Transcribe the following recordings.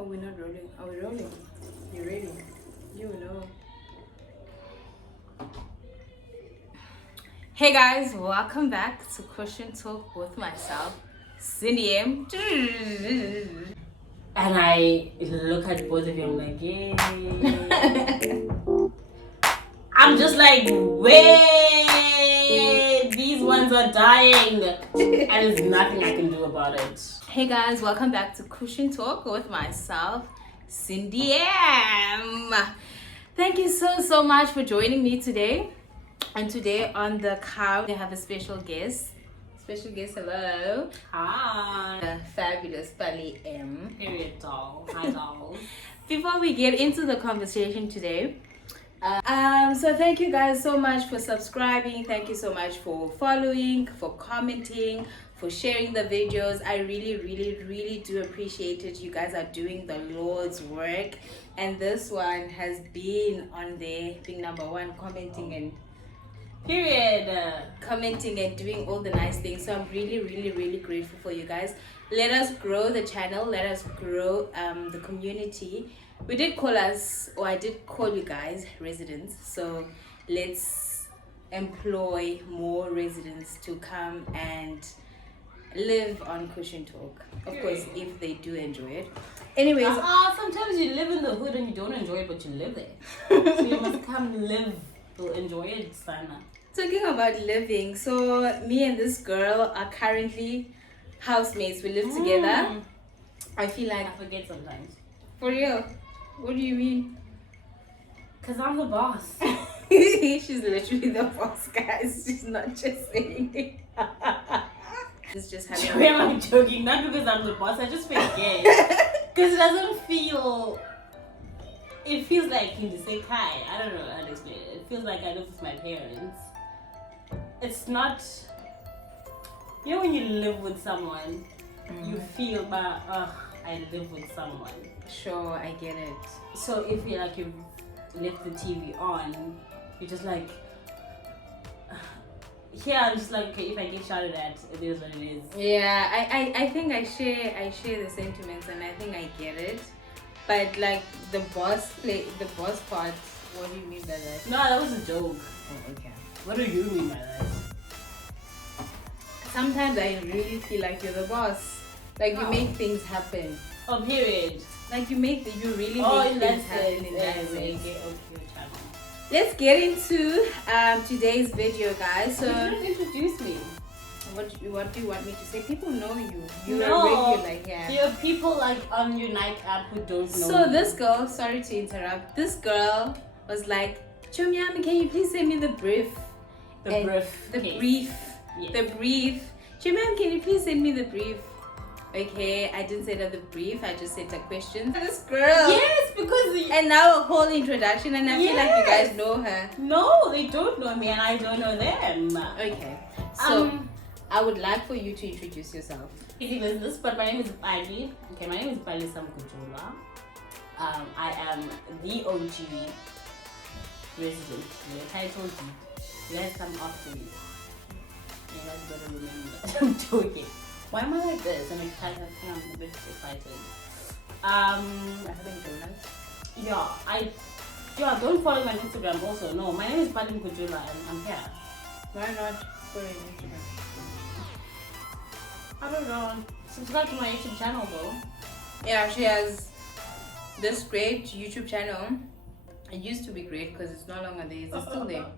Oh, we're not rolling. Are we rolling? You ready? You know. Hey guys, welcome back to Cushion Talk with myself, Cindy M. And I look at both of you, I'm like, yay. I'm just like, wait, these ones are dying. And there's nothing I can do about it. Hey guys, welcome back to Cushion Talk with myself, Cindy M. Thank you so much for joining me today. And today on the couch, we have a special guest. Special guest, hello. Hi. The fabulous Pali M. Period, doll. Hi, dolls. Before we get into the conversation today, so thank you guys so much for subscribing. Thank you so much for following, for commenting, for sharing the videos. I really do appreciate it. You guys are doing the Lord's work, and this one has been on there being number one, commenting and doing all the nice things. So I'm really grateful for you guys. Let us grow the channel, let us grow the community. I did call you guys residents, so let's employ more residents to come and live on Cushion Talk, of course, if they do enjoy it. Anyways, sometimes you live in the hood and you don't enjoy it, but you live there. So you must come live to enjoy it, Sana. Talking about living, so me and this girl are currently housemates. We live together. I feel like I forget sometimes. For real? What do you mean? Cause I'm the boss. She's literally the boss, guys. She's not just saying it. It's just having. Why am I joking? Not because I'm the boss. I just forget. Cause it doesn't feel. It feels like in the same hi. I don't know how to explain it. It feels like I live with my parents. It's not. You know when you live with someone, you feel but I live with someone. Sure, I get it. So if you like you left the TV on, you're just like I'm just like, okay, if I get shouted at, it is what it is. Yeah, I think I share the sentiments, and I think I get it. But like the boss part, what do you mean by that? No, that was a joke. Oh, okay. What do you mean by that? Sometimes I really feel like you're the boss. Like you make things happen. Oh, period. Like you really make things happen in that way. Let's get into today's video, guys. So you didn't introduce me. What do you want me to say? People know you. You're no, a regular here. There are people like on Unite app who don't know. So this girl, sorry to interrupt. This girl was like, Chomiami, can you please send me the brief? The brief. Yes. The brief. Chomiami, can you please send me the brief? Okay, I didn't send her the brief. I just sent her questions. This girl. Yes, because and now a whole introduction, and I feel like you guys know her. No, they don't know me, and I don't know them. Okay, so I would like for you to introduce yourself. Easy business, but my name is Pali. Okay, my name is Pali Samkujula. I am the OG resident. The title deed. You guys come after me. You guys better remember that. I'm joking. Why am I like this? I'm excited. I'm a bit excited. Having donuts. Don't follow my Instagram also. No, my name is Pali Samkujula and I'm here. Why not for an Instagram? I don't know. Subscribe to my YouTube channel though. Yeah, she has this great YouTube channel. It used to be great because it's no longer there. It's still there.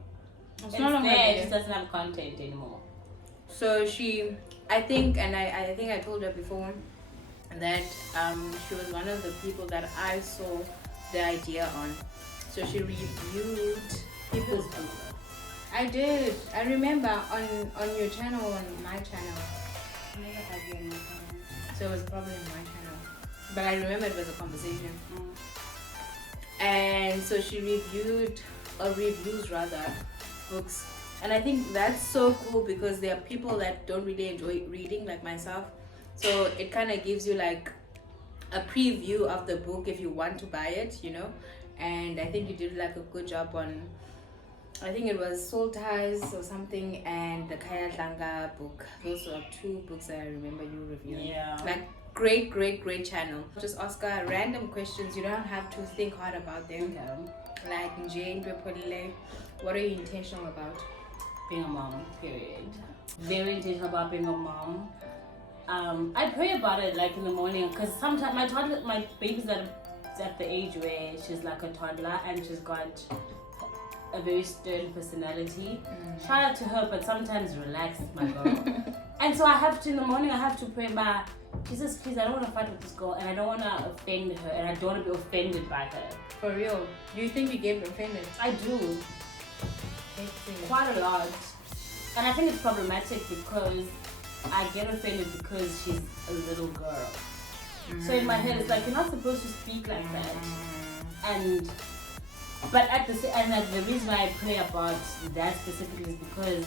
It's no longer there. It just doesn't have content anymore. So I think I told her before that she was one of the people that I saw the idea on. So she reviewed people's book. I did. I remember on your channel, on my channel. I never had you on my channel. So it was probably on my channel. But I remember it was a conversation. And so she reviews books. And I think that's so cool because there are people that don't really enjoy reading like myself. So it kind of gives you like a preview of the book if you want to buy it, you know. And I think you did like a good job on, I think it was Soul Ties or something, and the Kaya Tlanga book. Those are two books that I remember you reviewing. Yeah. Like Great channel. Just ask her random questions. You don't have to think hard about them. Okay. Like Jane, what are you intentional about? Being a mom, period. Very intentional about being a mom. I pray about it like in the morning because sometimes my baby's at the age where she's like a toddler and she's got a very stern personality. Shout out to her, but sometimes relax, my girl. And so I have to, in the morning, I have to pray by Jesus, please, I don't want to fight with this girl and I don't want to offend her and I don't want to be offended by her. For real? Do you think you get offended? I do. Quite a lot. And I think it's problematic because I get offended because she's a little girl. So in my head, it's like, you're not supposed to speak like that. But the reason why I pray about that specifically is because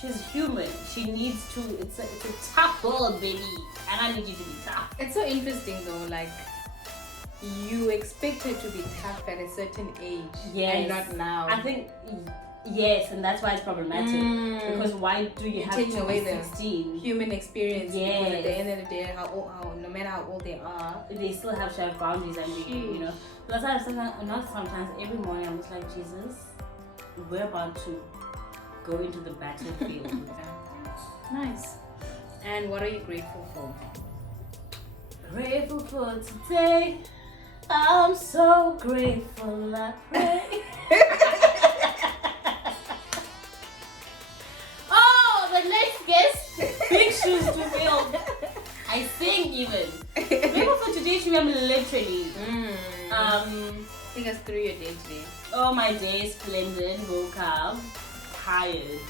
she's human. She needs to. It's a tough world, baby, and I need you to be tough. It's so interesting though. Like you expect her to be tough at a certain age, and not now. I think yes, and that's why it's problematic. Because why do you have to away be 16? Human experience. Yes. Because at the end of the day, no matter how old they are, they still have to have boundaries and you know. That's why sometimes every morning I'm just like, Jesus, we're about to go into the battlefield. Nice. And what are you grateful for? Grateful for today. I'm so grateful. I pray. Oh, the next guest, big shoes to fill. I sing even. Grateful for today, I'm literally. Take us through your day today. Oh, my day is splendid. Woke up, tired.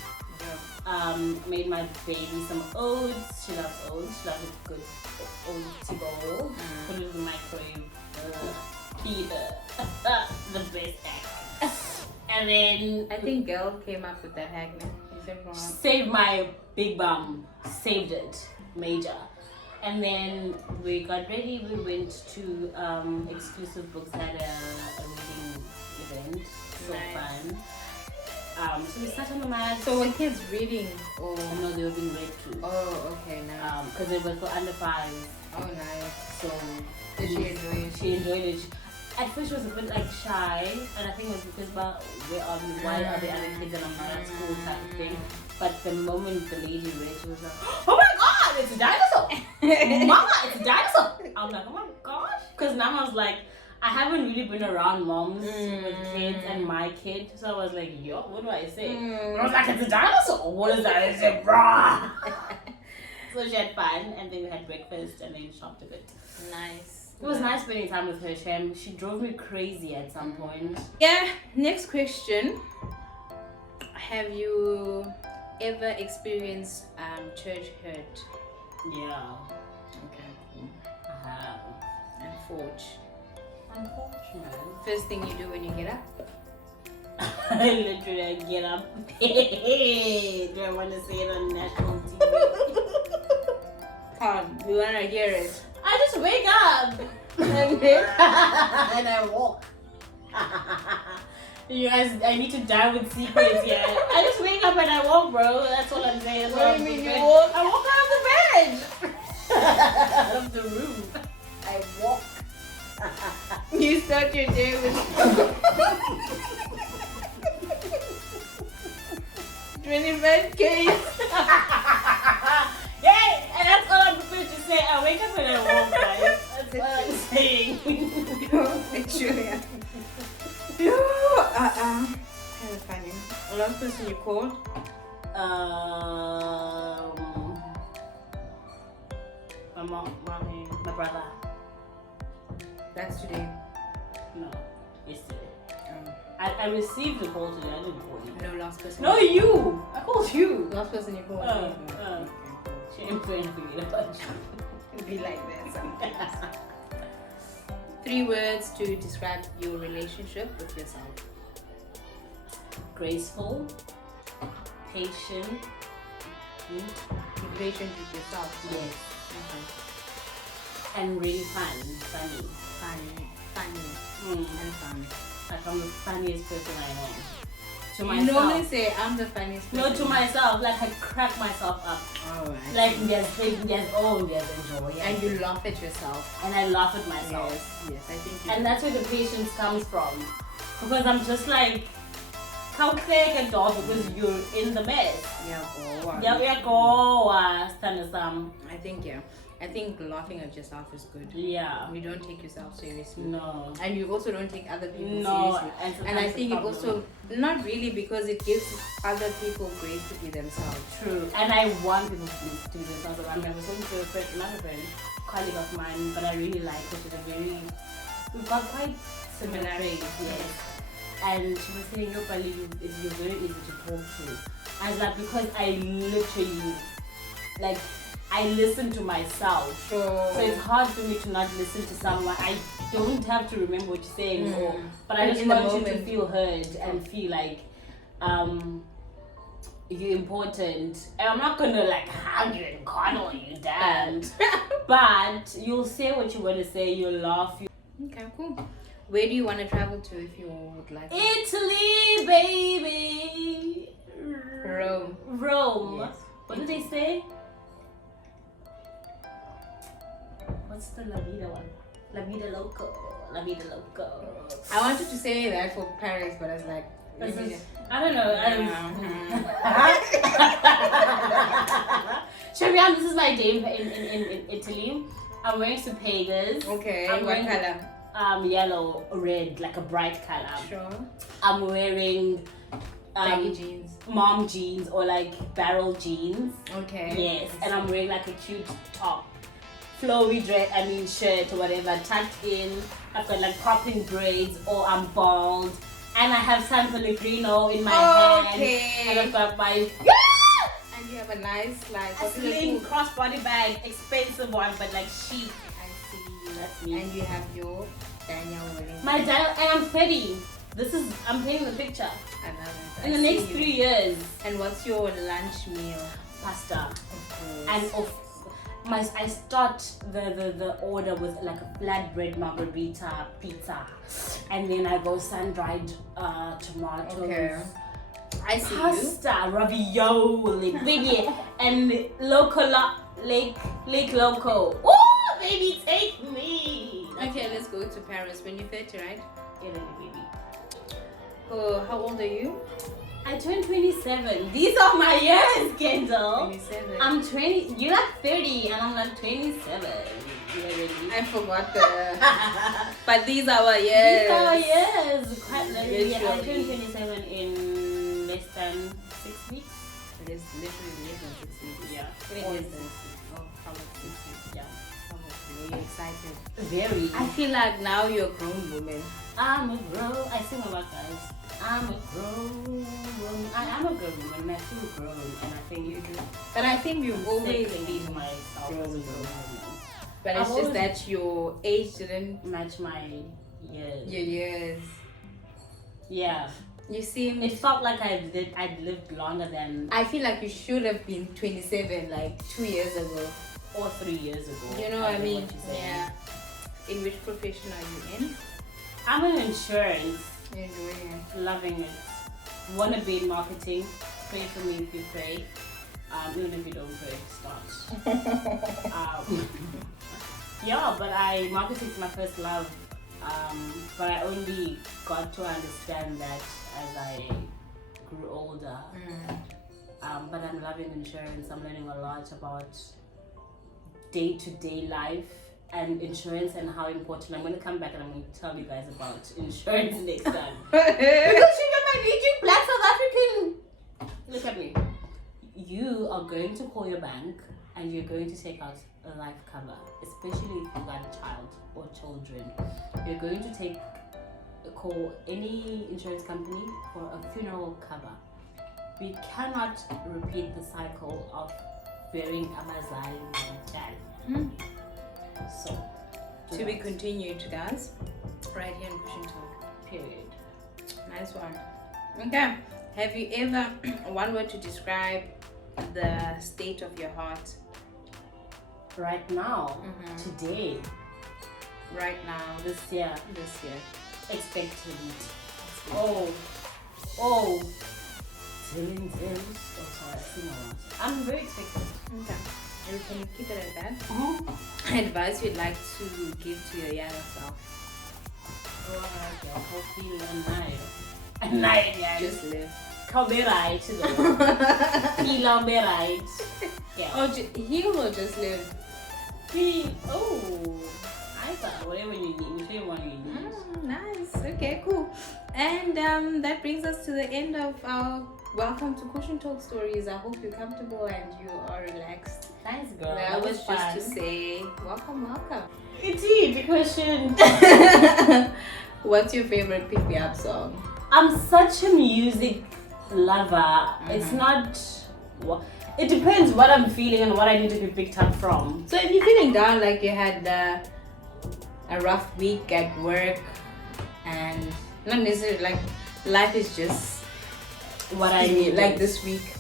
Yeah. Made my baby some oats. She loves oats. She loves a good oatsy bowl. Put it in the microwave. Feed her. The best hack. And then I think Girl came up with that hack, man. Saved my big bum. Saved it. Major. And then we got ready. We went to Exclusive Books, had a reading event. So fun. So we sat on the mat. So were kids reading? Oh no, they were being read to. Oh, okay, nice. Because it was for under 5. Oh, nice. So did she enjoy it? She enjoyed it. At first she was a bit like shy, and I think it was because why are the other kids and I'm not at school type of thing. But the moment the lady read, she was like, oh my god, it's a dinosaur! Mama, it's a dinosaur! I'm like, oh my gosh. Because now I was like, I haven't really been around moms with kids and my kid, so I was like, yo, what do I say? I was like, it's a dinosaur! What is that? I said, brah! So she had fun, and then we had breakfast, and then shopped a bit. Nice. It was nice spending time with her, Shem. She drove me crazy at some point. Yeah, next question. Have you ever experienced church hurt? Yeah. Okay, cool. I have. Unfortunately. First thing you do when you get up? Literally, I get up. Do I want to say it on national TV? Come, we want to hear it. I just wake up and I walk. You guys, I need to die with secrets here. I just wake up and I walk, bro. That's all I'm saying. What do you mean you walk? I walk out of the bed. Out of the room. I walk. You start your day with 25K. Yay! And that's all I'm prepared to say. I wake up and I walk, guys. That's what I'm saying. Actually, kind of funny. Last person you called? My mom, my brother. That's today. No, yesterday. I received the call today. I didn't call you. No, last person. No, you. I called you. Last person you called. She ain't praying for you about you. It'd be like that sometimes. 3 words to describe your relationship with yourself. Graceful, patient, Patient with yourself. yes, Okay. and really funny. Funny. And fun. Like I'm the funniest person I know. to You myself. normally say I'm the funniest person. No, to myself, like I crack myself up. Alright. Like there's enjoy. And you laugh at yourself. And I laugh at myself. Yes, I think you And that's where the patience comes from. Because I'm just like, how clear can dog because you're in the mess. Yeah, Go. I think laughing at yourself is good. Yeah. You don't take yourself seriously. No. And you also don't take other people No. seriously. And I think it also, not really, because it gives other people grace to be themselves. True. And I want people to be themselves around me. I was talking to a friend, not a friend, colleague of mine, but I really like her. She's we've got quite similar traits, yes. And she was saying, no, Pali, you're very easy to talk to. I was like, because I literally, like, I listen to myself. Sure. So it's hard for me to not listen to someone. I don't have to remember what you're saying, but I just in the want you moment. to feel heard and feel like you're important. And I'm not gonna like hug you and cuddle you down, but you'll say what you want to say. You'll laugh. Okay, cool. Where do you want to travel to if you would like? Italy, baby. Rome. Yes. What did they say? What's the La Vida one? La Vida Loco. La Vida Loco. I wanted to say that for Paris, but I was like, I don't know. Shabian, this is my day in Italy. I'm wearing Supegas. Okay, I'm what wearing color? Yellow, red, like a bright color. Sure. I'm wearing Baggy jeans. mom jeans or like barrel jeans. Okay. Yes, and I'm wearing like a cute top, flowy dress. Shirt or whatever, tucked in. I've got like popping braids, or I'm bald, and I have San Pellegrino in my hand, and I've got my And you have a nice like a sling crossbody bag, expensive one, but like chic. I see. That's me. And you have your Daniel Wellington. My Daniel, and I'm 30. I'm painting the picture. I love it. In the next 3 years, And what's your lunch meal? pasta. Of course. And I start the order with like a flatbread margarita pizza, and then I go sun-dried tomatoes. Okay. I see you. Pasta, ravioli, baby, and Lake Loco. Oh, baby, take me. Okay, let's go to Paris when you're 30, right? Get it, baby. Oh, how old are you? I turned 27. These are my years, Kendall. 27. I'm 20. You're like 30, and I'm like 27. I forgot but these are our years. These are years. Quite literally. I Literally. turned 27 in less than 6 weeks. It is literally less than 6 weeks. Yeah. Or less than 6 weeks. Oh, how much 6 weeks? Yeah. Were you excited? Very. I feel like now you're a grown woman. I'm a grown. I sing about guys. I'm a grown woman. I am a grown woman. I feel grown, and I think you do. But I think you've always Always been to myself as a grown woman. But it's I've just always- that your age didn't Match my years. your years. Yeah. You seem. It felt like I'd lived longer than I feel like you should have been 27 like 2 years ago. or 3 years ago. You know what I mean? what you're saying. Yeah. In which profession are you in? I'm in insurance. You're enjoying it. Loving it. Wanna be in marketing. Pray for me if you pray. Even if you don't pray, start. Yeah, but marketing is my first love. But I only got to understand that as I grew older. But I'm loving insurance. I'm learning a lot about day-to-day life and insurance and how important. I'm going to come back and I'm going to tell you guys about insurance next time. Because you're my leading Black South African. Look at me. You are going to call your bank and you're going to take out a life cover, especially if you've got a child or children. You're going to call any insurance company for a funeral cover. We cannot repeat the cycle of bearing Amazon and child. So, To be continued, guys. Right here in CushionTalk. period. Nice one. Okay. Have you ever one word to describe the state of your heart Right now, today, right now this year, this year? expectant. Oh, Oh, Dylan. Oh, sorry, I sing a lot. I'm very expectant. Okay. And can you keep it at that? Uh-huh. Advice you'd like to give to your younger self? Oh, okay. Hopefully, I'm not. Yeah. Just live. Come be right. Feel be right. Yeah. Oh, heal or just live? Either, whatever you need, whichever one you need. Nice. Okay, cool. And that brings us to the end of our Welcome to CushionTalk Stories. I hope you're comfortable and you are relaxed. Thanks, girl. That was just to say, welcome. It's the question. What's your favorite pick me up song? I'm such a music lover. It's not. It depends what I'm feeling and what I need to be picked up from. So if you're feeling down, like you had a rough week at work, and not necessarily like life is just What I need. Like this week,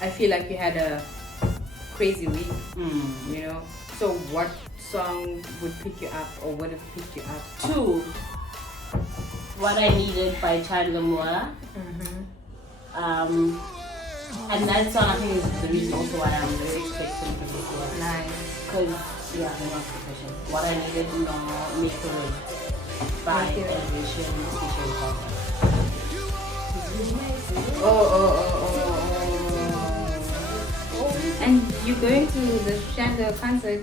I feel like you had a crazy week. You know. So what song would pick you up, or would have picked you up? 2. What I Needed by Chandler. And that song I think is the reason also why I'm very expectant for this year. Nice. Because yeah, the next question. What I Needed, no, Make a Way by Elevation Special Cover. And you going to the Chandler concert?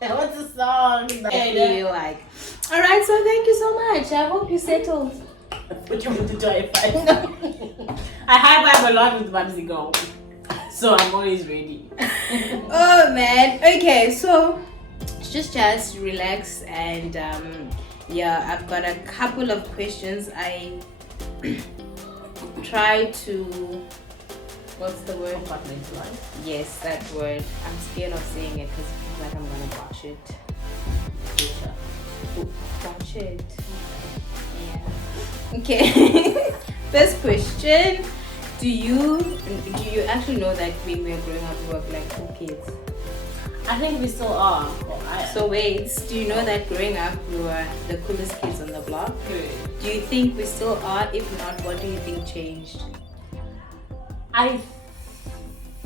What's the song? I feel like. Alright, so thank you so much. I hope you settled. What you want to do? I high five a lot with Babsy Go. So I'm always ready. Oh man. Okay, so just relax and yeah, I've got a couple of questions. I try to, what's the word? Compartmentalize. Yes, that word. I'm scared of saying it because it feels like I'm gonna botch it. Watch it. Yeah. Okay. First question. Do you actually know that when we were growing up we were like cool kids? I think we still are. So wait, do you know that growing up we were the coolest kids on the block? Do you think we still are? If not, what do you think changed?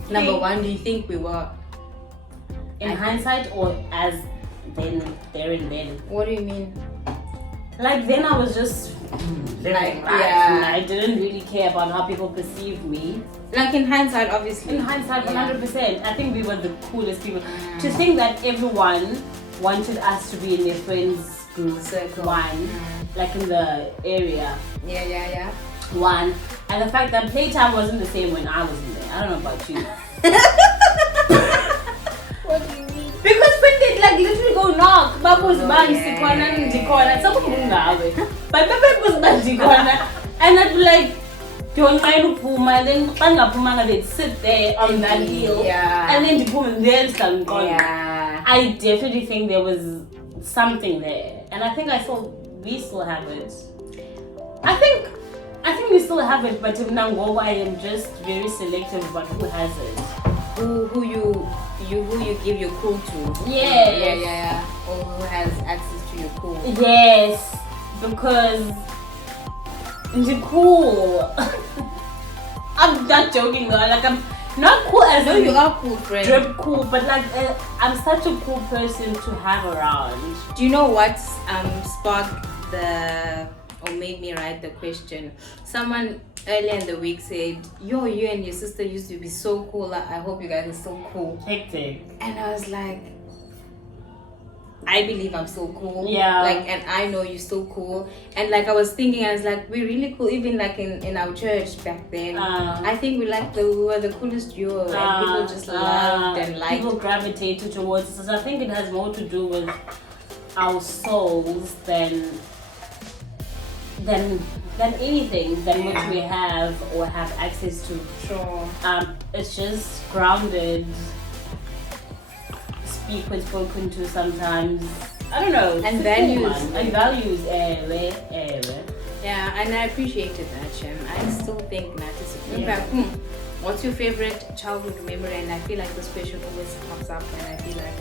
Number one, do you think we were? In hindsight or as there and then? What do you mean? Like then I was just living life. Yeah. I didn't really care about how people perceived me. Like in hindsight, obviously. In hindsight, 100%. I think we were the coolest people. To think that everyone wanted us to be in their friends group. Circle. One. Like in the area. Yeah. One. And the fact that playtime wasn't the same when I was in there. I don't know about you. What do you mean? Because when they like literally go knock, Babu's man is and Dikona, something but Babu was not Dikona. And I'd be like, don't mind Puma, then Panga Puma, they'd sit there on that hill. Yeah. And then the Puma then stand gone. Yeah. I definitely think there was something there. And I think we still have it. I think we still have it, but in Nangogo I am just very selective about who has it. Who you give your cool to. Yeah. Or who has access to your cool. Yes, because the cool. I'm not joking though. Like I'm not cool as No, you are cool, friend. drip cool, but like I'm such a cool person to have around. Do you know what sparked or made me write the question? Someone earlier in the week said, you and your sister used to be so cool. I hope you guys are still cool. Hectic. And I was like, I believe I'm still cool. Yeah. Like, and I know you're still cool. And like I was thinking, I was like, we're really cool. Even like in our church back then, I think we were the coolest duo, and people just loved and liked. People gravitated towards us. I think it has more to do with our souls than anything than what we have or have access to. Sure. It's just grounded. Speak when spoken to sometimes. I don't know. And values. And values. Yeah, and I appreciated that, Shem. I still think that is a what's your favorite childhood memory? And I feel like this question always pops up, and I feel like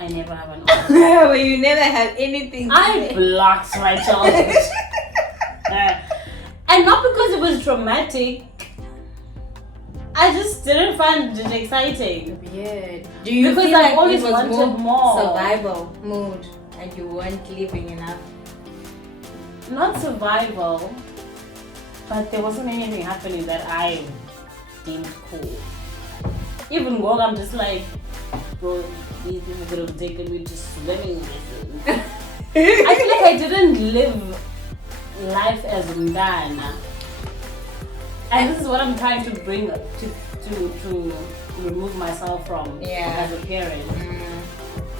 I never have an argument. Well, you never have anything to I say. blocked my childhood. And not because it was traumatic. I just didn't find it exciting. Weird. Do you Because feel I like always it was wanted more. survival mode and you weren't living enough? Not survival, but there wasn't anything happening that I deemed cool. Even when I'm just like, bro, these people could have taken me to swimming lessons. I feel like I didn't live life as Mdana. And this is what I'm trying to bring to remove myself from as a parent.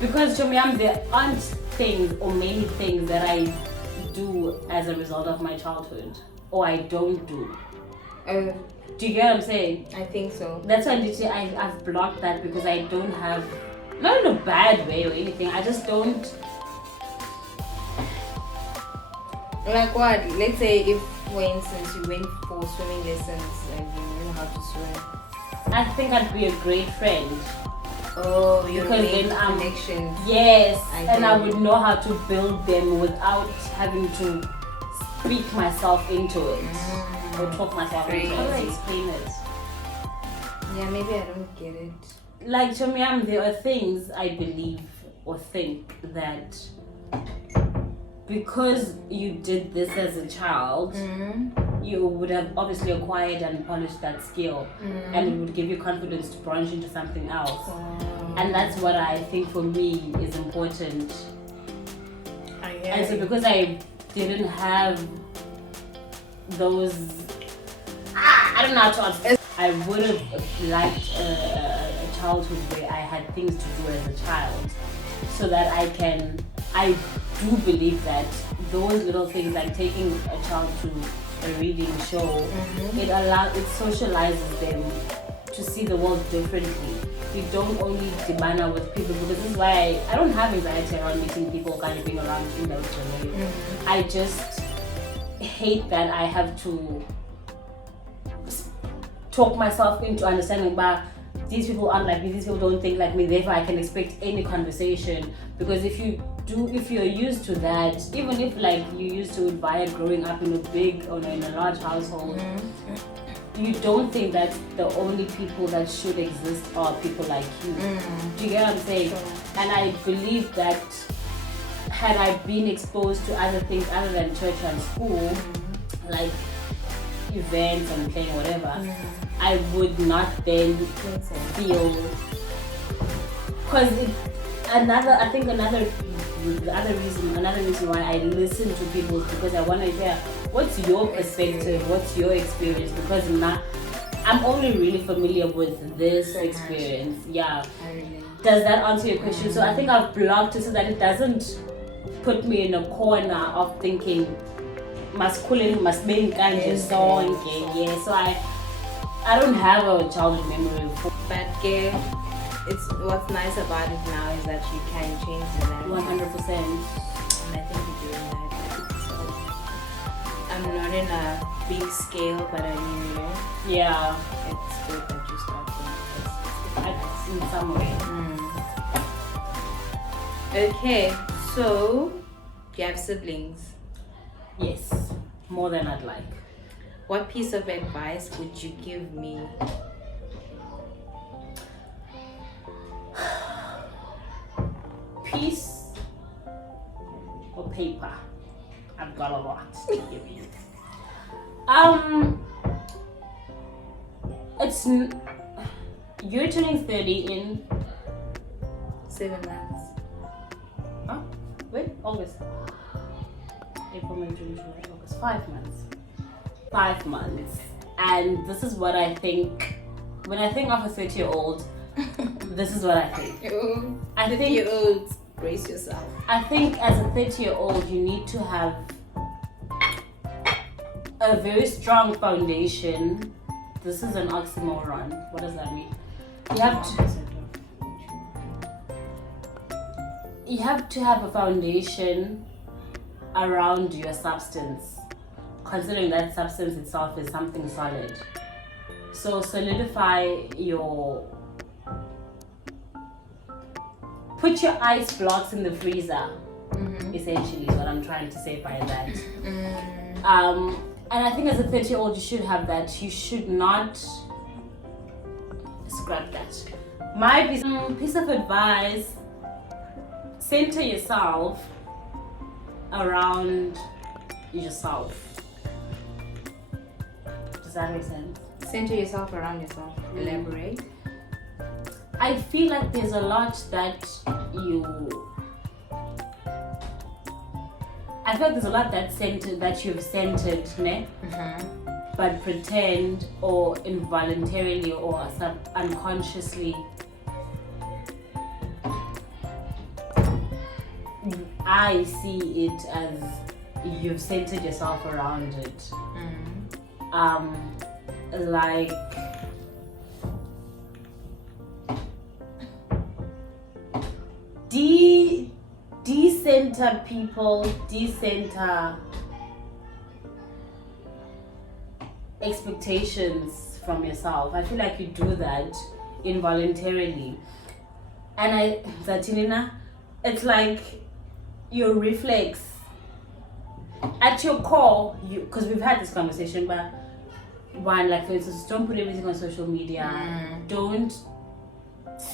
Because to me, there aren't things or many things that I do as a result of my childhood, or I don't do. Do you get what I'm saying? I think so. That's why literally I've blocked that because I don't have, not in a bad way or anything, I just don't. Like what? Let's say if, for instance, you went for swimming lessons and you knew how to swim. I think I'd be a great friend. Oh, you Because made then I'm connections. Yes, and I get it. would know how to build them without having to speak myself into it or talk myself into it. How do I explain it? Yeah, maybe I don't get it. Like to me, there are things I believe or think that because you did this as a child, you would have obviously acquired and polished that skill, and it would give you confidence to branch into something else. And that's what I think for me is important. And so because I didn't have those, I don't know how to answer. I would have liked a childhood where I had things to do as a child, so that I do believe that those little things, like taking a child to a reading show, it socializes them to see the world differently. You don't only demand with people, because this is why I don't have anxiety around meeting people, kind of being around in that way. I just hate that I have to talk myself into understanding about these people aren't like me, these people don't think like me, therefore I can expect any conversation. Because if you're used to that, even if like you used to it via growing up in a big or in a large household, you don't think that the only people that should exist are people like you. Do you get what I'm saying? Sure. And I believe that had I been exposed to other things other than church and school, like events and playing whatever, I would not then feel, because another reason why I listen to people is because I want to hear what's your perspective, what's your experience, because I'm only really familiar with this experience. Yeah. Does that answer your question? So I think I've blocked it so that it doesn't put me in a corner of thinking masculine must be kanje sonke. Yeah. So I don't have a childhood memory. But it's what's nice about it now is that you can change the narrative. 100%. And I think you're doing that. So I'm not in a big scale, but I mean, Yeah. it's good that you start In some way. Okay, so you have siblings. Yes. More than I'd like. What piece of advice would you give me? Piece or paper? I've got a lot to give you. You're turning 30 in 7 months. August. April, May, June, July, August. 5 months. 5 months. And this is what I think. When I think of a 30-year-old, this is what I think. I think 30-year-olds, brace yourself. I think as a 30-year-old, you need to have a very strong foundation. This is an oxymoron. What does that mean? You have to have a foundation around your substance, considering that substance itself is something solid. So solidify your put your ice blocks in the freezer. Essentially is what I'm trying to say by that. And I think as a 30-year-old you should have that. You should not scrap that. My piece of advice: center yourself around yourself. Does that make sense? Center yourself around yourself. Elaborate. I feel like there's a lot that you've centered, ne? But pretend or involuntarily or unconsciously, I see it as you've centered yourself around it. Like decenter people, decenter expectations from yourself. I feel like you do that involuntarily. And it's like your reflex. At your core, because we've had this conversation, but one, like for instance, don't put everything on social media. Don't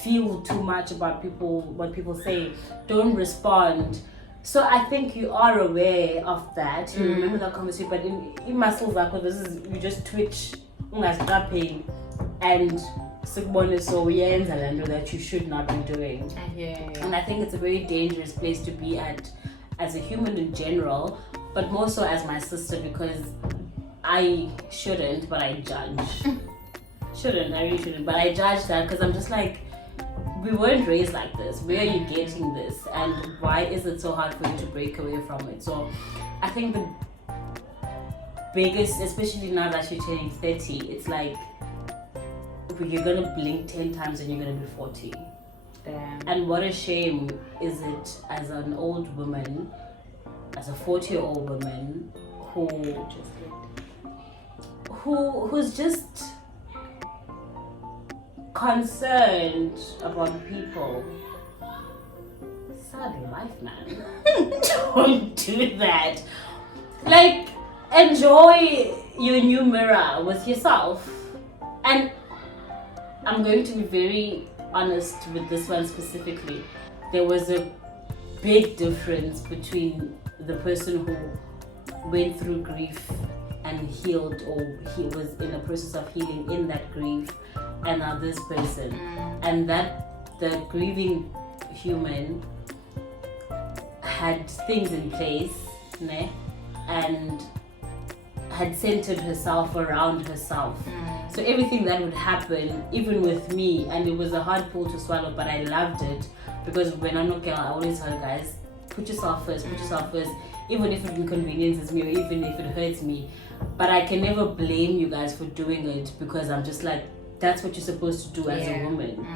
feel too much about what people say. Don't respond. So I think you are aware of that. You remember that conversation, but in muscles like this is you just twitch pain and so that you should not be doing. And I think it's a very dangerous place to be at as a human in general, but more so as my sister, because I shouldn't, but I judge. I really shouldn't, but I judge that because I'm just like, we weren't raised like this. Where are you getting this? And why is it so hard for you to break away from it? So I think the biggest, especially now that you're turning 30, it's like you're gonna blink 10 times and you're gonna be 40. Damn. And what a shame is it as an old woman, as a 40-year-old woman who's just concerned about people. Sad life, man. Don't do that. Like, enjoy your new mirror with yourself. And I'm going to be very honest with this one specifically. There was a big difference between the person who went through grief and healed, or he was in a process of healing in that grief, and now this person. And that the grieving human had things in place, ne? And had centered herself around herself. So everything that would happen, even with me, and it was a hard pill to swallow, but I loved it, because when I'm not girl, I always tell guys, put yourself first, even if it inconveniences me or even if it hurts me. But I can never blame you guys for doing it, because I'm just like, that's what you're supposed to do as a woman.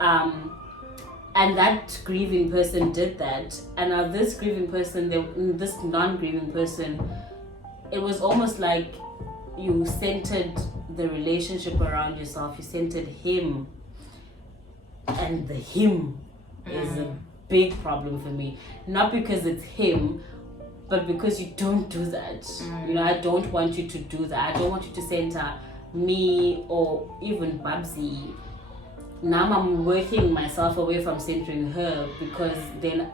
And that grieving person did that, and now this grieving person, this non-grieving person, it was almost like you centered the relationship around yourself. You centered him, and the him is a big problem for me. Not because it's him, but because you don't do that. You know, I don't want you to do that. I don't want you to center me or even Babsy. Now I'm working myself away from centering her, because then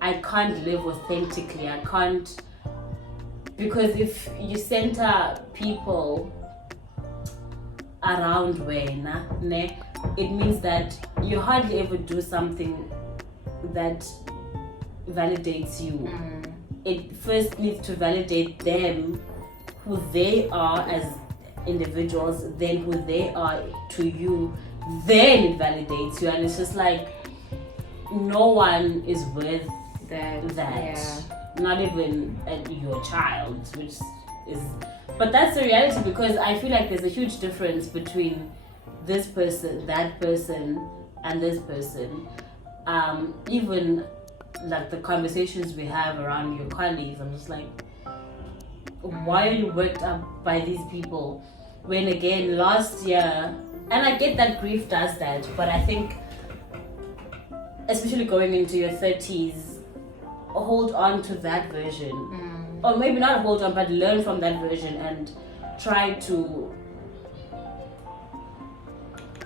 I can't live authentically. I can't, because if you center people around ne, it means that you hardly ever do something that validates you. It first needs to validate them, who they are as individuals, then who they are to you, then it validates you. And it's just like, no one is worth that. Yeah. Not even your child, which is, but that's the reality, because I feel like there's a huge difference between this person, that person, and this person. Even like the conversations we have around your colleagues, I'm just like, why are you worked up by these people? When again, last year, and I get that grief does that, but I think especially going into your 30s, hold on to that version. Or maybe not hold on, but learn from that version and try to,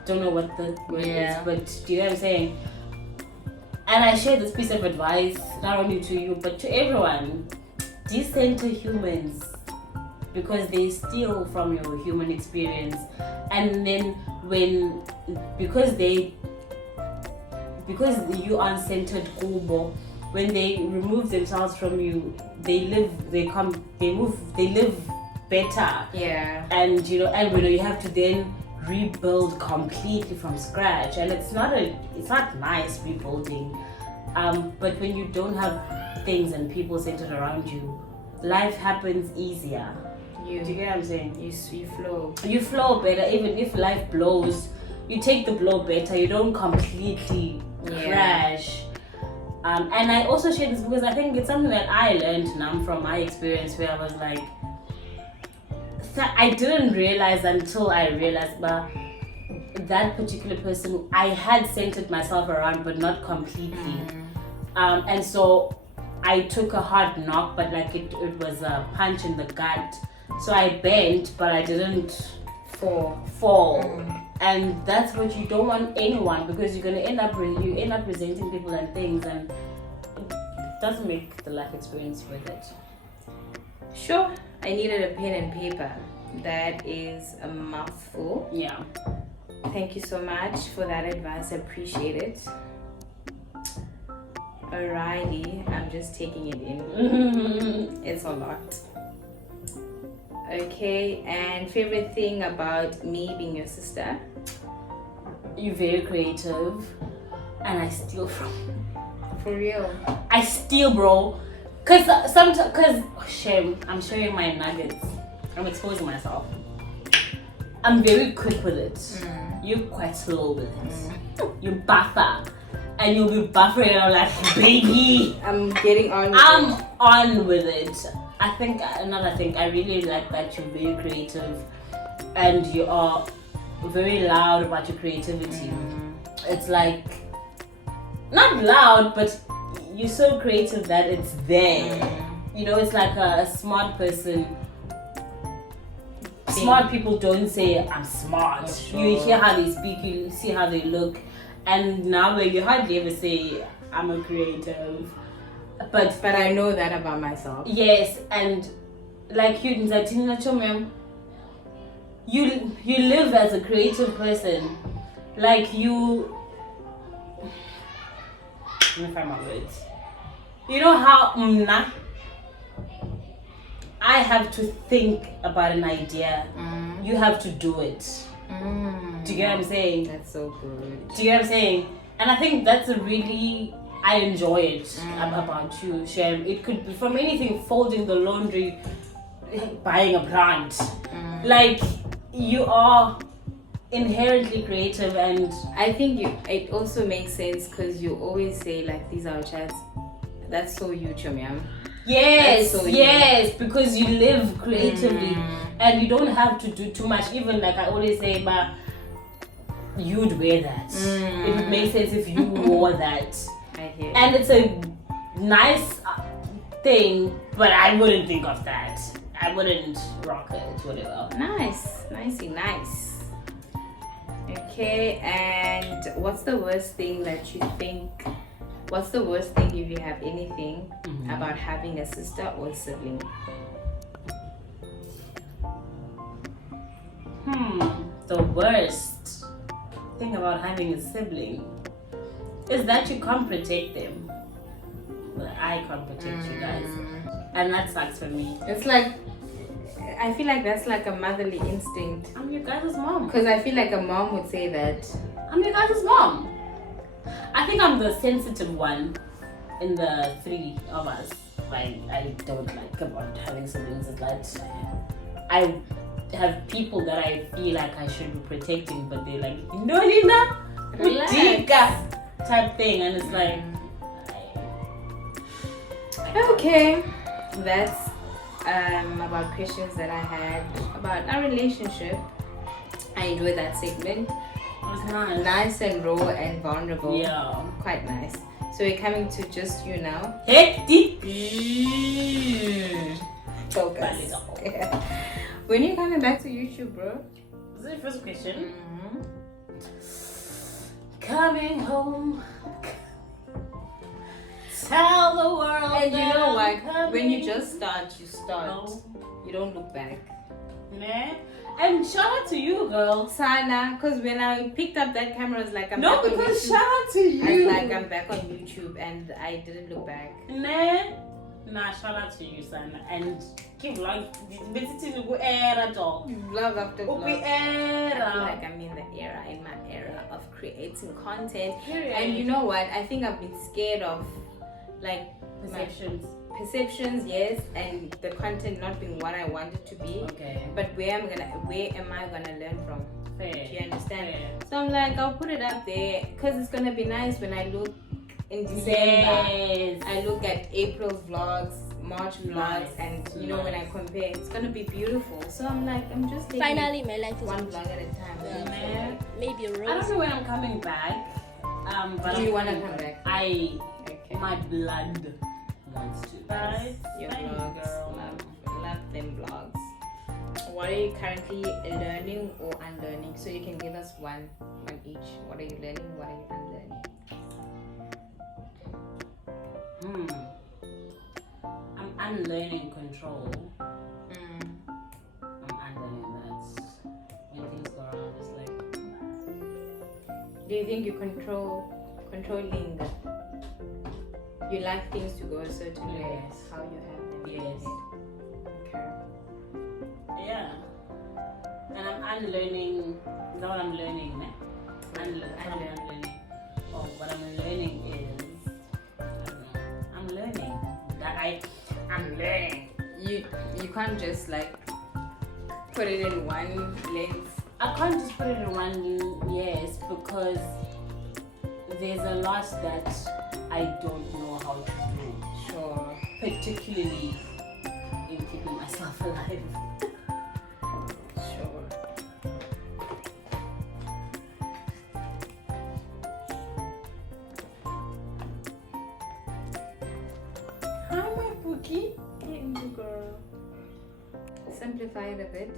don't know what the word is, but do you know what I'm saying? And I share this piece of advice not only to you but to everyone. Decenter humans, because they steal from your human experience, and then because you uncentered kubo, when they remove themselves from you, they live better. Yeah. And you have to then rebuild completely from scratch, and it's not nice rebuilding. But when you don't have things and people centered around you, life happens easier. Do you get what I'm saying? You flow. You flow better. Even if life blows, you take the blow better. You don't completely crash. And I also share this because I think it's something that I learned now from my experience, where I was like, I didn't realize until I realized, but that particular person I had centered myself around, but not completely. And so I took a hard knock, but like it was a punch in the gut. So I bent, but I didn't fall. And that's what you don't want anyone, because you're gonna end up resenting people and things, and it doesn't make the life experience worth it. Sure, I needed a pen and paper. That is a mouthful. Yeah. Thank you so much for that advice. I appreciate it. Alrighty, I'm just taking it in. It's a lot. Okay, and favorite thing about me being your sister? You're very creative, and I steal from you. For real? I steal, bro. Shame, I'm sharing my nuggets. I'm exposing myself. I'm very quick with it. You're quite slow with it. You buffer, and you'll be buffering, and I'm like, baby, I'm getting on with I'm it. on with it. I think another thing, I really like that you're very creative, and you are very loud about your creativity. It's like, not loud, but you're so creative that it's there. It's like a smart person. Smart people don't say, I'm smart. Sure. You hear how they speak, you see how they look, and now where you hardly ever say, I'm a creative. But I know that about myself. Yes, and like you live as a creative person. Like you, let me find my words. You know how I have to think about an idea. You have to do it. Do you get what I'm saying? That's so good. Do you get what I'm saying? And I think that's I enjoy it about you, Shem. It could be from anything, folding the laundry, buying a plant. Like, you are inherently creative, and I think it also makes sense because you always say, like, these are our chats. That's so you, Chomiam. Yes, so yes, because you live creatively and you don't have to do too much. Even like I always say, but you'd wear that. It would make sense if you wore that. I hear. And it's a nice thing, but I wouldn't think of that. I wouldn't rock it, whatever. Nice. Okay, and what's the worst thing that you think? What's the worst thing, if you have anything, about having a sister or sibling? The worst thing about having a sibling is that you can't protect them. But I can't protect you guys. And that sucks for me. It's like, I feel like that's like a motherly instinct. I'm your guys' mom. Because I feel like a mom would say that. I'm your guys' mom. I think I'm the sensitive one in the three of us. I don't like about having siblings is that I have people that I feel like I should be protecting, but they're like, no, Lina, Relax. type thing, and it's like, Okay, that's about questions that I had about our relationship. I enjoyed that segment. was nice. Nice and raw and vulnerable. Yeah. Quite nice. So we're coming to just you now. Hectic. Focus. Yeah. When are you coming back to YouTube, bro? Is that your first question? Mm-hmm. Coming home. Tell the world. And you that know I'm what? When you coming just start, you start. home. You don't look back. Nah. And shout out to you, girl. Sana, because when I picked up that camera, I was like, I'm No, back on because YouTube. shout out to I you. was like, I'm back on YouTube, and I didn't look back. Nah, shout out to you, son. And keep like visiting the era, dog. Vlog after vlog. I feel Era. like I'm in my era of creating content. Period. And you know what? I think I've been scared of, like, Perceptions. perceptions, yes, and the content not being what I want it to be. Okay. But where am I gonna learn from? Fair. Do you understand? Fair. So I'm like, I'll put it up there because it's gonna be nice when I look in December. Yes. I look at April's vlogs, March vlogs, Nice. and you know when I compare, it's gonna be beautiful. So I'm like, I'm just taking Finally, my life is one on vlog at a time. Yeah. maybe a I don't rose. know when I'm coming back. But Do you I'm wanna coming come back? Okay. My blood wants to. Right? Your Thank you, vlogs, girl. love them vlogs. What are you currently learning or unlearning? So you can give us one each. What are you learning? What are you unlearning? I'm unlearning control. Mm. I'm unlearning that. When things go wrong, I'm just like, Do you think you controlling? You like things to go a certain way? Yes. How you have them? yes. Okay. Yeah. And I'm unlearning. Is that what I'm learning? Ne? Unlearning. Oh, what I'm learning is, I don't know. I'm learning. I'm learning. You can't just like put it in one lens. I can't just put it in one yes because there's a lot that I don't know how to do. Sure. Particularly in keeping myself alive. Sure. Hi, my Pookie. Hey, girl. Simplify it a bit.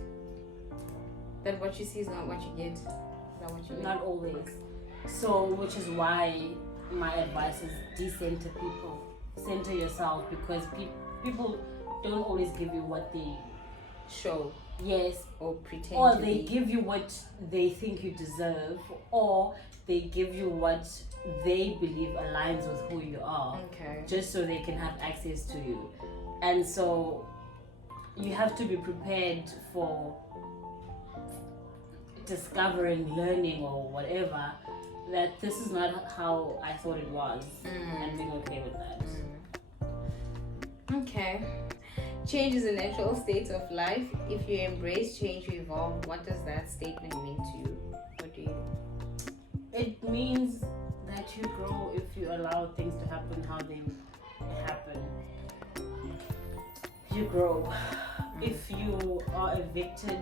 That what you see is not what you get. Is that what you get? Not always. So, which is why my advice is decenter people. Center yourself because people don't always give you what they show. yes Or pretend or to they be. give you what they think you deserve or they give you what they believe aligns with who you are Okay. just so they can have access to you. And so you have to be prepared for discovering, learning or whatever that this is not how I thought it was and being okay with that. Okay. Change is a natural state of life. If you embrace change, you evolve. What does that statement mean to you? What do you think? It means that you grow if you allow things to happen how they happen. You grow. If you are evicted,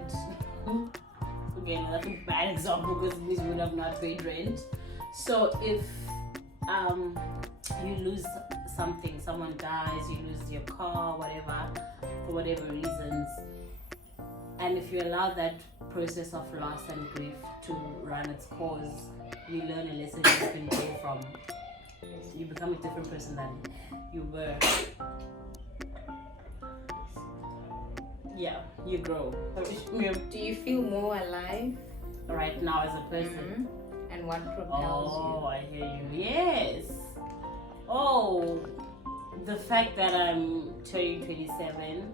again, that's a bad example because we would have not paid rent. So if you lose something, someone dies, you lose your car, whatever, for whatever reasons, and if you allow that process of loss and grief to run its course, you learn a lesson you can grow from. You become a different person than you were. Yeah, you grow. Do you feel more alive? Right now as a person. And what propels Oh, I hear you. Yes. Oh, the fact that I'm turning 27.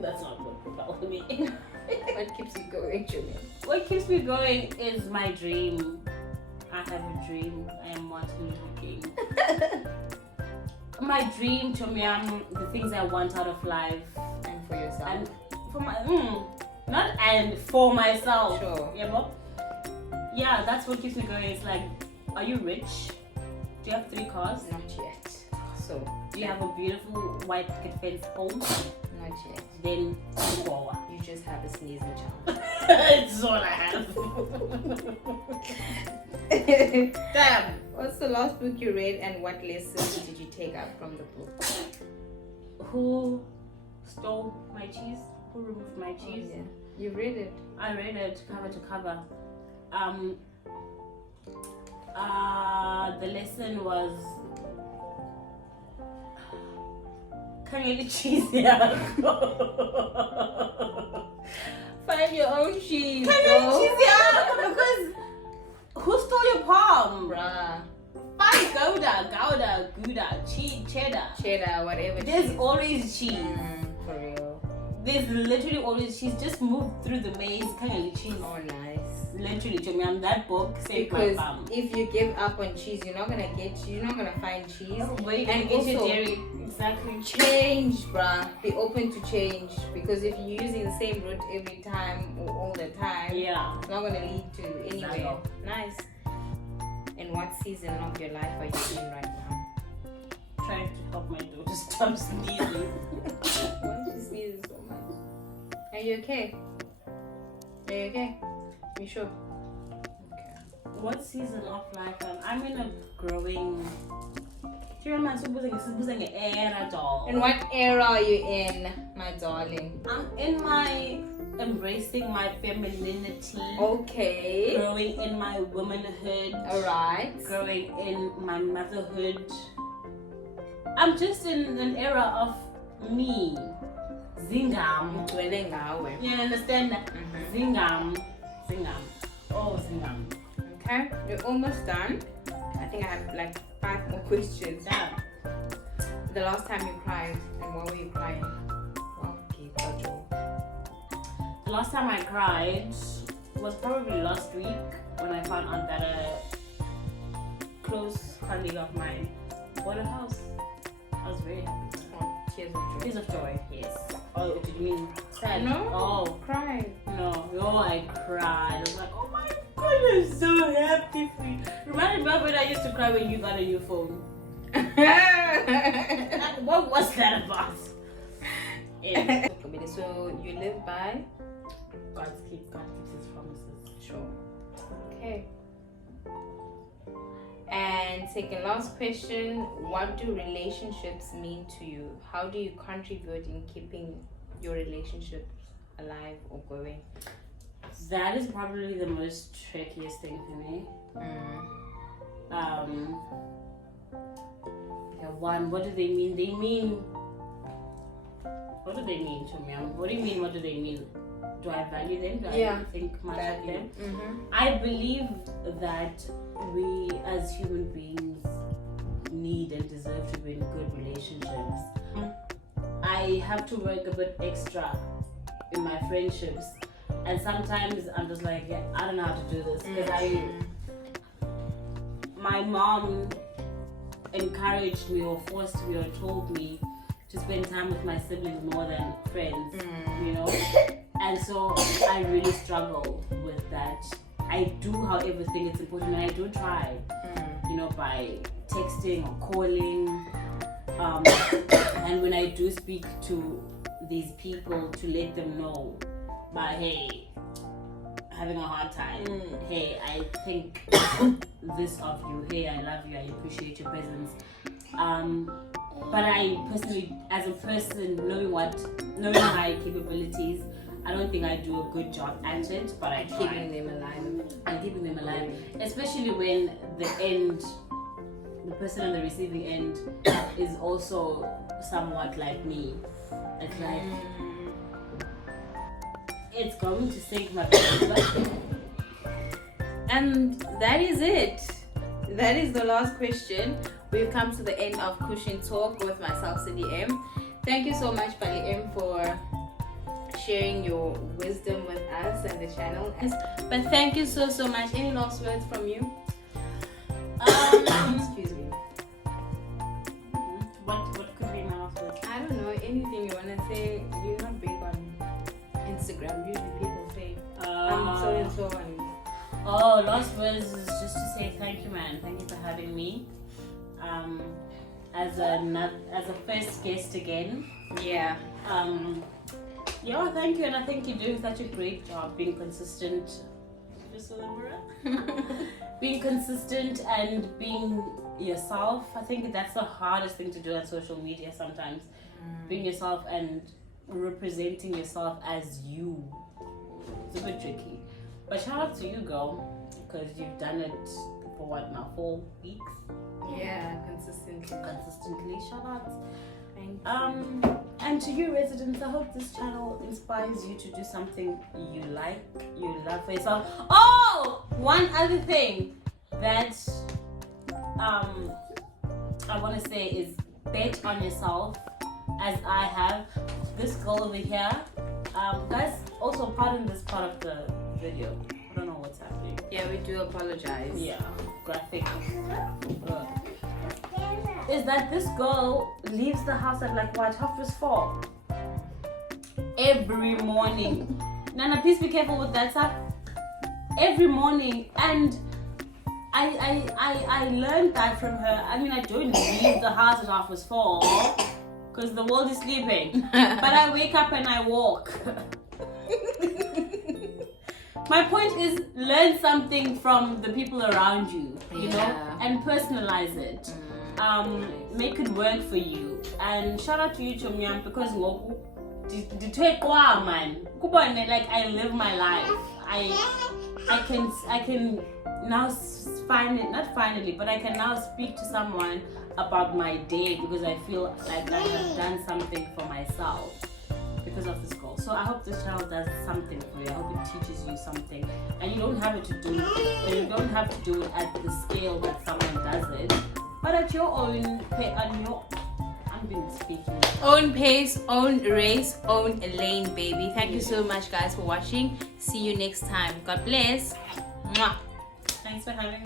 That's not what propels me. you? What keeps you going, Julie? What keeps me going is my dream. I have a dream. I am Martin Luther King. My dream, Chomiam, the things I want out of life. And for yourself? And for my not and for myself. Sure. Yeah, but yeah, that's what keeps me going. It's like, are you rich? Do you have 3 cars? Not yet. So, Do you have a beautiful white picket fence home? Not yet. Then Chihuahua. You just have a sneezing child. It's all I have. Damn. What's the last book you read and what lessons did you take out from the book? Who stole my cheese? Who removed my cheese? Oh, yeah. You read it? I read it cover to cover. The lesson was can't get the cheese here. Find your own cheese. Can't get the cheese here because who stole your palm? Bruh. Find Gouda, cheese, Cheddar, whatever. There's cheese. always cheese. For real. There's literally always cheese. Just move through the maze, can't get the cheese. Oh, nice. Literally, to me, that book saved Because my palm. if you give up on cheese, you're not gonna find cheese. Wait, and get your also, dairy. Exactly. change, bruh. Be open to change, because if you're using the same route every time or all the time, Yeah. it's not gonna lead to anywhere. Exactly. Nice. And what season of your life are you in right now? Trying to help my daughter stop sneezing. Why is she sneezing so much? Are you okay? Are you okay? You sure? Okay. What season of life I'm in? A growing. Do you remember supposing an era doll? And what era are you in, my darling? I'm in my embracing my femininity. Okay. Growing in my womanhood. Alright. Growing in my motherhood. I'm just in an era of me. Zingam. You understand that? Zingam. Oh, Zingam. Okay, you're almost done. I think I have like 5 more questions. Damn. The last time you cried, and what were you crying? Wow, okay, Joe. The last time I cried was probably last week when I found out that a close colleague of mine bought a house. I was very happy. Oh, tears of joy. Tears of joy, yes. Oh, did you mean sad? No. Oh, Cried. no. Oh, I cried. I was like, oh my god, I'm so happy for you. Reminded me of when I used to cry when you got a new phone. What was that about? Yeah. So you live by? God keeps his promises. Sure. Okay. And second last question, what do relationships mean to you? How do you contribute in keeping your relationships alive or going? That is probably the most trickiest thing for me. One, what do they mean? What do they mean to me? What do you mean, what do they mean? Do I value them? Do I think much of them? I believe that we as human beings need and deserve to be in good relationships. I have to work a bit extra in my friendships, and sometimes I'm just like, yeah, I don't know how to do this because my mom encouraged me or forced me or told me to spend time with my siblings more than friends, you know? And so I really struggle with that. I do, however, think it's important, and I do try, you know, by texting or calling. And when I do speak to these people, to let them know, but hey, having a hard time. Hey, I think this of you. Hey, I love you. I appreciate your presence. But I personally, as a person, knowing my capabilities, I don't think I do a good job at it, but I try. Keeping them alive. I'm keeping them alive, especially when the person on the receiving end is also somewhat like me. It's like it's going to sink my butt. And that is it. That is the last question. We've come to the end of CushionTalk with myself, CDM. Thank you so much, Pali M, for sharing your wisdom with us and the channel. But thank you so much. Any last words from you? Excuse me. What could be my last words? I don't know. Anything you wanna say? You're not big on Instagram. Usually people say so and so and. Oh, last words is just to say thank you, man. Thank you for having me. As a first guest again. Yeah. Yeah, thank you, and I think you're doing such a great job being consistent. Just so that we're being consistent and being yourself. I think that's the hardest thing to do on social media sometimes. Being yourself and representing yourself as you. It's a bit tricky. But shout out to you, girl, because you've done it for what now, 4 weeks? Yeah, consistently. Shout out. Thank you. And to you residents, I hope this channel inspires you to do something you like, you love for yourself. Oh, one other thing that I want to say is bet on yourself, as I have. This girl over here, guys, also pardon this part of the video. I don't know what's happening. Yeah, we do apologize. Yeah, graphic. Is that this girl leaves the house at like what, 4:30 every morning. Nana, please be careful with that stuff. Every morning, and I learned that from her. I mean, I don't leave the house at 4:30 because the world is sleeping, but I wake up and I walk. My point is, learn something from the people around you, you know, and personalize it. Make it work for you. And shout out to you, Chomyam, because like I live my life. I can now but I can now speak to someone about my day because I feel like I have done something for myself because of this goal. So I hope this channel does something for you. I hope it teaches you something, and you don't have to do it at the scale that someone does it, but at your own own pace, own race, own lane, baby. Thank you so much, guys, for watching. See you next time. God bless. Mwah. Thanks for having me.